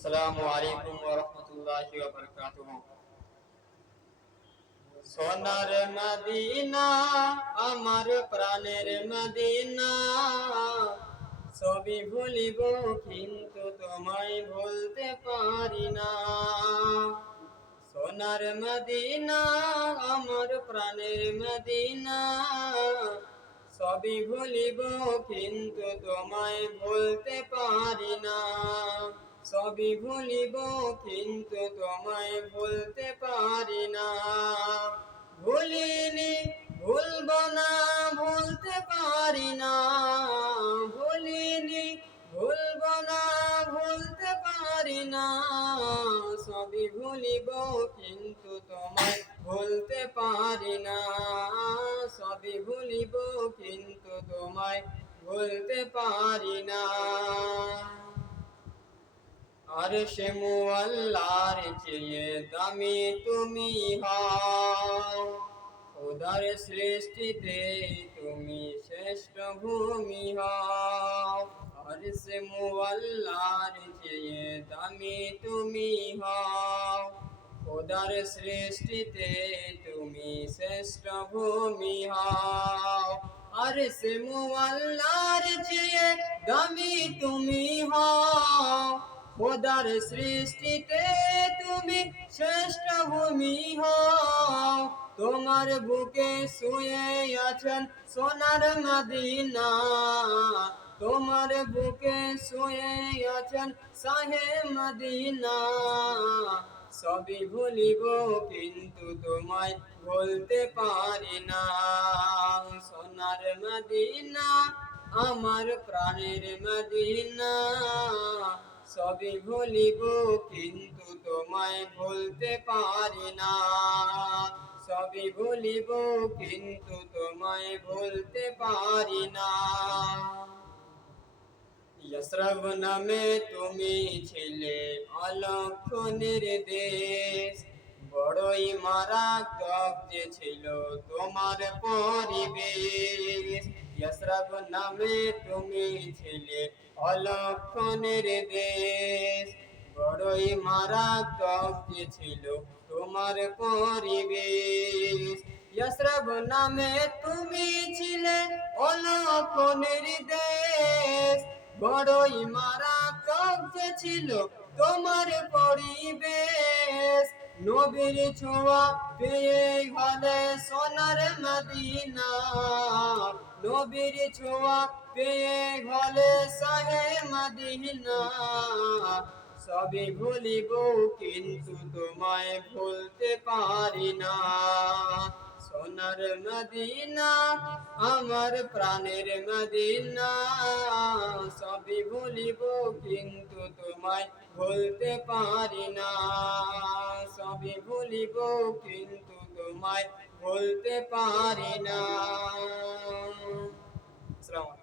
আসসালামু আলাইকুম ওয়া রাহমাতুল্লাহি ওয়া বারাকাতুহু। সোনার মদিনা আমার প্রাণের মদিনা, সবই ভুলিব কিন্তু তোমায় ভুলতে পারি না। সোনার মদিনা আমার প্রাণের মদিনা, সবই ভুলিব কিন্তু তোমায় ভুলতে পারি না। সবই ভুলিব কিন্তু তোমায় ভুলতে পারি না। ভুলিনি ভুলব না ভুলতে পারি না। ভুলিনি ভুলব না ভুলতে পারি না। সবই ভুলিব কিন্তু তোমায় ভুলতে পারি না। সবই ভুলিব কিন্তু তোমায় ভুলতে পারি না। আরশে মুআল্লার চেয়ে দামি তুমি হও, খোদার সৃষ্টিতে তুমি শ্রেষ্ঠ ভূমি হও। আরশে মুআল্লার চেয়ে দামি তুমি হও, খোদার সৃষ্টিতে তুমি শ্রেষ্ঠ ভূমি হও। আরশে মুআল্লার চেয়ে দামি তুমি হও, খোদার সৃষ্টিতে তুমি শ্রেষ্ঠ ভূমি হও। তোমার বুকে শুয়ে আছেন সোনার মদিনা, তোমার বুকে শুয়ে আছেন শাহে মদিনা। সবই ভুলিব কিন্তু তোমায় ভুলতে পারি না। সোনার মদিনা আমার প্রাণের মদিনা, সবই ভুলিব কিন্তু তোমায় ভুলতে পারি না। সবই ভুলিব কিন্তু তোমায় ভুলতে পারি না। ইসরাব নামে তুমি ছিলে অলক্ষ নির্দেশ, বড়ই মারাত্মক যে ছিল তোমার পরিবেশ। ইসরাব নামে তুমি ছিলে অলক্ষ নির্দেশ, বড়ই মারাত্মক যে ছিল তোমার পরিবেশ। ইসরাব নামে তুমি ছিলে অলক্ষ নির্দেশ, বড়ই মারাত্মক যে ছিল তোমার পরিবেশ। নবীর ছোঁয়া পেয়ে হলে সোনার মদিনা, নবীর ছোঁয়া পেয়ে হলে শাহে মদিনা। সবই ভুলিব কিন্তু তোমায় ভুলতে পারি না। সোনার মদিনা আমার প্রাণের মদিনা, সবই ভুলিব কিন্তু তোমায় ভুলতে পারি না। সবই ভুলিব কিন্তু তোমায় ভুলতে পারি না। আসসালামু আলাইকুম।